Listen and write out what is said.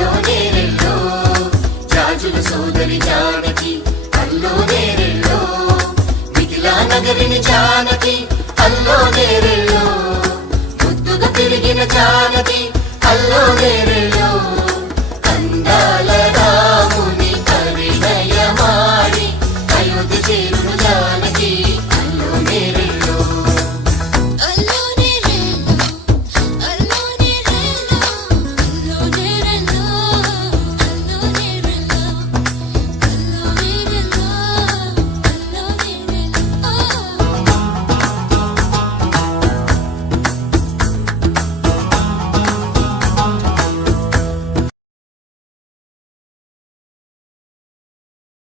అల్లో నేరెళ్ళో జాజుల సోదరి జానకి అల్లో నేరెళ్ళో మిథిలా నగరిని జానకి అల్లో నేరెళ్ళో ముద్దుగా పెరిగిన జానకి